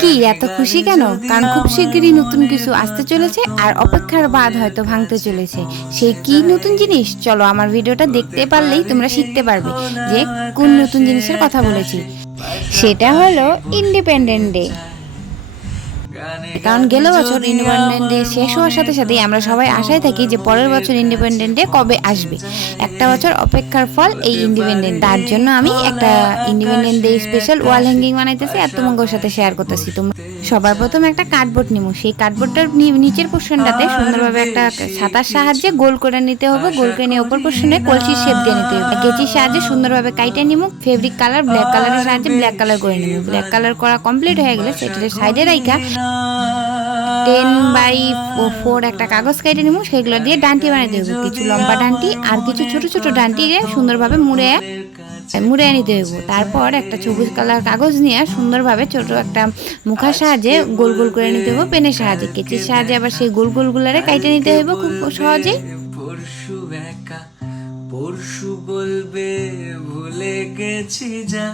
কি এত খুশি কেন? কারণ খুব শিগগিরই নতুন কিছু আসতে চলেছে আর অপেক্ষার বাঁধ হয়তো ভাঙতে চলেছে। সে কি নতুন জিনিস? চলো আমার ভিডিওটা দেখতে পারলেই তোমরা শিখতে পারবে যে কোন নতুন জিনিসের কথা বলেছি। সেটা হলো ইন্ডিপেন্ডেন্ট ডে। কারণ গেল বছর ইন্ডিপেন্ডেন্ট ডে শেষ হওয়ার সাথে সাথেই আমরা সবাই আশায় থাকি যে পরের বছর ইন্ডিপেন্ডেন্ট ডে কবে আসবে। একটা বছর অপেক্ষার ফল এই ইন্ডিপেন্ডেন্ট। তার জন্য আমি একটা independent day special wall hanging বানাইতেছি আর তোমাদের সাথে শেয়ার করতেছি। তোমরা সবার প্রথমে একটা কার্ডবোর্ড নিব। সেই কার্ডবোর্ডটার নিচের পোর্শনটাতে সুন্দরভাবে একটা ছাতার সাহায্যে গোল করে নিতে হবে। গোল করে নিয়ে ওপর পোর্শনে কলসির শেপ দিয়ে নিতে হবে। কেচির সাহায্যে সুন্দরভাবে কাইটে নিব। ফেব্রিক কালার ব্ল্যাক কালারের সাহায্যে ব্ল্যাক কালার করে নিব। ব্ল্যাক কালার করা কমপ্লিট হয়ে গেলে সেটার সাইডে রাইখা 10x4 একটা কাগজ কেটে নিব। সেগুলো দিয়ে ডান্টি বানিয়ে দেবো। কিছু লম্বা ডান্টি আর কিছু ছোট ছোট ডান্টি সুন্দরভাবে মুড়ে নিতে হইব। তারপর একটা সবুজ কালার কাগজ নিয়ে সুন্দরভাবে ছোট একটা মুখার সাহায্যে গোল গোল করে নিতে হইব। পেনের সাহায্যে কেচির সাহায্যে আবার সেই গোল গোল গুলারে কাইটে নিতে হইব খুব সহজেই। পরশু বলবে ভুলে গেছি যা,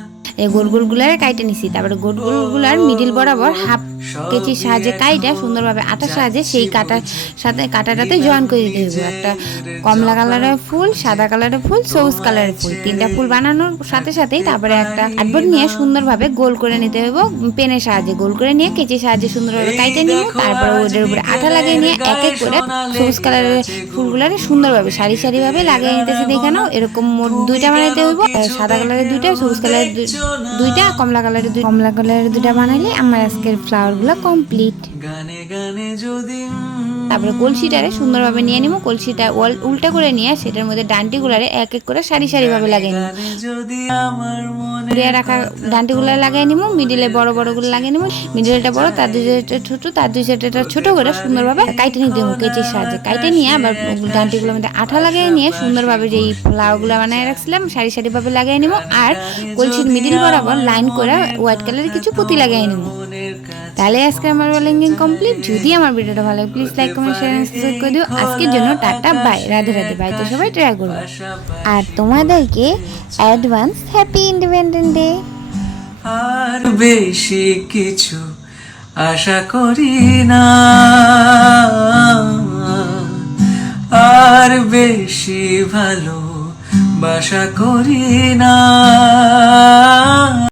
এই গোল গোল গুলারে কাইটে নিছি। তারপরে গোল গোল গুলার মিডিল বরাবর হাফ কেচির সাহায্যে কাইটা সুন্দরভাবে আটার সাহায্যে সেই কাটার সাথে কাটাটাতে জয়েন করে দিতে হবে। একটা কমলা কালারের ফুল, সাদা কালারের ফুল, সবুজ কালারের ফুল, তিনটা ফুল বানানোর সাথে সাথেই তারপরে একটা কার্ডবোর্ড নিয়ে সুন্দরভাবে গোল করে নিতে হবে। পেনের সাহায্যে গোল করে নিয়ে কেচির সাহায্যে সুন্দরভাবে কাইটে নিব। তারপরে ওদের উপরে আঠা লাগিয়ে নিয়ে এক এক করে সবুজ কালারের ফুলগুলারে সুন্দরভাবে সারি সারি ভাবে লাগিয়ে নিতেছি। দেখানো এরকম মোট দুইটা বানাইতে হইব। সাদা কালারের দুইটা, সবুজ কালারের দুইটা, কমলা কালারের দুইটা বানাইলে আমার আজকের ফ্লাওয়ার গুলা কমপ্লিট। তারপরে কলসিটারে সুন্দরভাবে নিয়ে নিব। কলসিটা উল্টা করে নিয়ে সেটার মধ্যে ডান্টি গুলারে এক এক করে সারি সারি ভাবে লাগিয়ে নিব। রাখা ডান্টি গুলা লাগিয়ে নিব। মিডিলে বড় বড় গুলো লাগিয়ে নিব। মিডিলটা বড়, তার দুই সাইডটা ছোট, তার দুই সাইডটা ছোট করে সুন্দরভাবে কাইটে নিতে হবে কেচির সাহায্যে। কাইটে নিয়ে আবার ডান্টি গুলোর মধ্যে আঠা লাগিয়ে নিয়ে সুন্দরভাবে যে ফ্লাওয়ার গুলা বানিয়ে রাখছিলাম সারি সারি ভাবে লাগিয়ে নিব। আর কলসির মিডিল বরাবর লাইন করে হোয়াইট কালারের কিছু পুঁতি লাগিয়ে নিব। তাহলে আজকে আমার ওয়াল হ্যাঙ্গিং কমপ্লিট। যদি আমার ভিডিওটা ভালো লাগে please like, comment, share, subscribe করে দিও। আজকের জন্য tata, bye, Radhe Radhe. Bye তো সবাই ট্রাই করবো। আর তোমাদেরকে অ্যাডভান্স হ্যাপি ইন্ডিপেন্ডেন্ট ডে। আর বেশি কিছু আশা করি না, আর বেশি ভালো বাসা করি না।